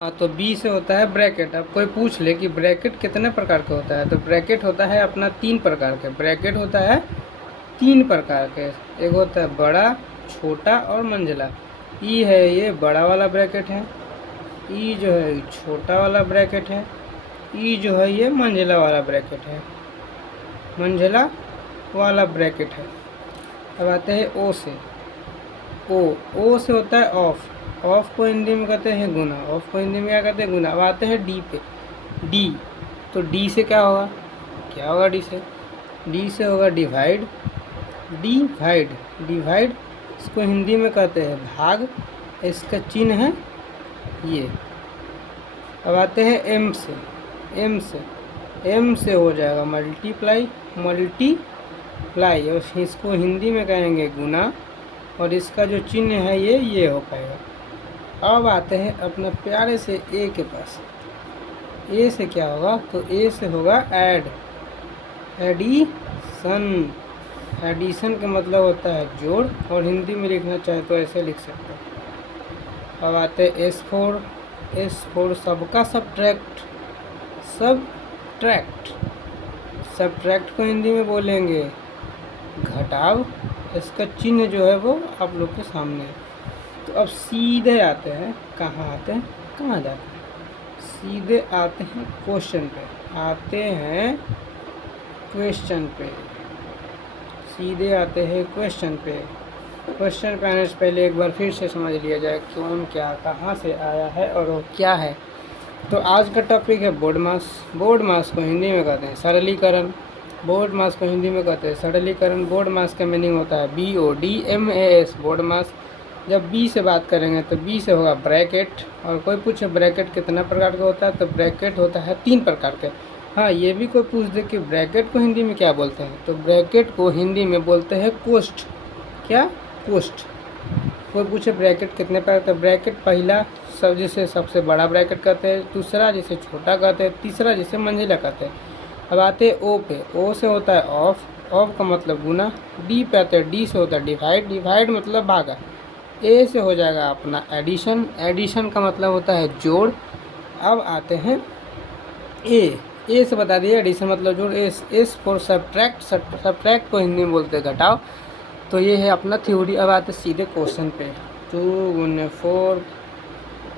हाँ, तो बी से होता है ब्रैकेट। अब कोई पूछ ले कि ब्रैकेट कितने प्रकार का होता है, तो ब्रैकेट होता है अपना 3 प्रकार के। ब्रैकेट होता है 3 प्रकार के। एक होता है बड़ा, छोटा और मंझला। ई है ये बड़ा वाला ब्रैकेट है, ई जो है ये छोटा वाला ब्रैकेट है, ई जो है ये मंझला वाला ब्रैकेट है, मंझला वाला ब्रैकेट है। अब आते हैं ओ से। ओ से होता है ऑफ। ऑफ को हिंदी में कहते हैं गुना। ऑफ को हिंदी में क्या कहते हैं? गुना। अब आते हैं डी पे। डी, तो डी से क्या होगा? क्या होगा डी से? डी से होगा डिवाइड। डिवाइड, डिवाइड इसको हिंदी में कहते हैं भाग। इसका चिन्ह है ये। अब आते हैं एम से। एम से, एम से हो जाएगा मल्टीप्लाई। मल्टीप्लाई और इसको हिंदी में कहेंगे गुना, और इसका जो चिन्ह है ये हो पाएगा। अब आते हैं अपना प्यारे से ए के पास। ए से क्या होगा? तो ए से होगा ऐड, एडिशन। एडिशन का मतलब होता है जोड़, और हिंदी में लिखना चाहे तो ऐसे लिख सकते हैं। अब आते हैं एस फोर। एस फोर सबका सब्ट्रैक्ट। सब्ट्रैक्ट, सब्ट्रैक्ट को हिंदी में बोलेंगे घटाव। इसका चिन्ह जो है वो आप लोग के सामने है। तो अब सीधे आते हैं, कहाँ आते हैं, कहाँ जाते हैं? सीधे आते हैं क्वेश्चन पे। आते हैं क्वेश्चन पे, सीधे आते हैं क्वेश्चन पे। क्वेश्चन पे आने से पहले एक बार फिर से समझ लिया जाए कौन क्या कहाँ से आया है और वो क्या है। तो आज का टॉपिक है बोर्ड मास। बोर्ड मास को हिंदी में कहते हैं सरलीकरण। बोर्ड मास को हिंदी में कहते हैं सरलीकरण। बोर्ड मास का मीनिंग होता है BODMAS, बोर्ड मास। जब बी से बात करेंगे तो बी से होगा ब्रैकेट। और कोई पूछे ब्रैकेट कितना प्रकार का होता है, तो ब्रैकेट होता है 3 प्रकार के। हाँ, ये भी कोई पूछ दे कि ब्रैकेट को हिंदी में क्या बोलते हैं, तो ब्रैकेट को हिंदी में बोलते हैं कोष्ठ। क्या? कोष्ठ। कोई पूछे ब्रैकेट कितने प्रकार, तो ब्रैकेट पहला सब जिसे सबसे बड़ा ब्रैकेट कहते हैं, दूसरा जिसे छोटा कहते हैं, तीसरा जिसे मंझिला कहते हैं। अब आते हैं ओ पे। ओ से होता है ऑफ। ऑफ का मतलब गुना। डी पे आते हैं, डी से होता है डिवाइड। डिवाइड मतलब भागा। ए से हो जाएगा अपना एडिशन। एडिशन का मतलब होता है जोड़। अब आते हैं ए। ए से बता दिए एडिशन मतलब जोड़। S for subtract. सब्ट्रैक्ट को हिंदी में बोलते हैं घटाव। तो ये है अपना थ्योरी। अब आते सीधे क्वेश्चन पे। 2 × 4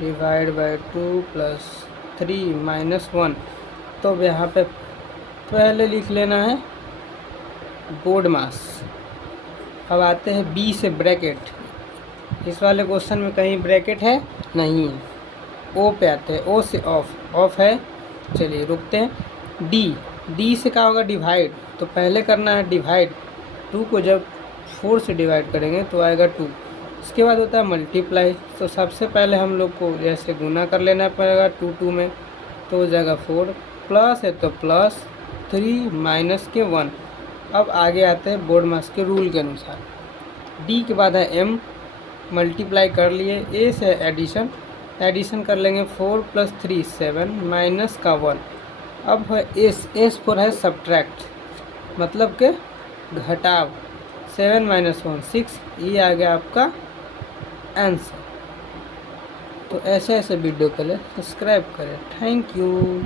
डिवाइड बाई 2 + 3 - 1। तो अब यहाँ पे पहले लिख लेना है बोर्ड मास। अब आते हैं बी से ब्रैकेट। इस वाले क्वेश्चन में कहीं ब्रैकेट है? नहीं है। ओ पे आते हैं। ओ से ऑफ। ऑफ है, चलिए रुकते हैं। डी, डी से क्या होगा? डिवाइड। तो पहले करना है डिवाइड। 2 को जब 4 से डिवाइड करेंगे तो आएगा 2। इसके बाद होता है मल्टीप्लाई। तो सबसे पहले हम लोग को जैसे गुना कर लेना पड़ेगा 2 2 में, तो हो जाएगा 4। प्लस है तो प्लस 3 माइनस के 1। अब आगे आते हैं बोर्ड मास के रूल के अनुसार। डी के बाद है एम, मल्टीप्लाई कर लिए। ए से एडिशन, एडिशन कर लेंगे 4 + 3 7 माइनस का 1। अब है एस। एस फॉर है सब्ट्रैक्ट, मतलब के घटाव। 7 - 1 6। ये आ गया आपका आंसर। तो ऐसे ऐसे वीडियो के लिए सब्सक्राइब करें। Thank you.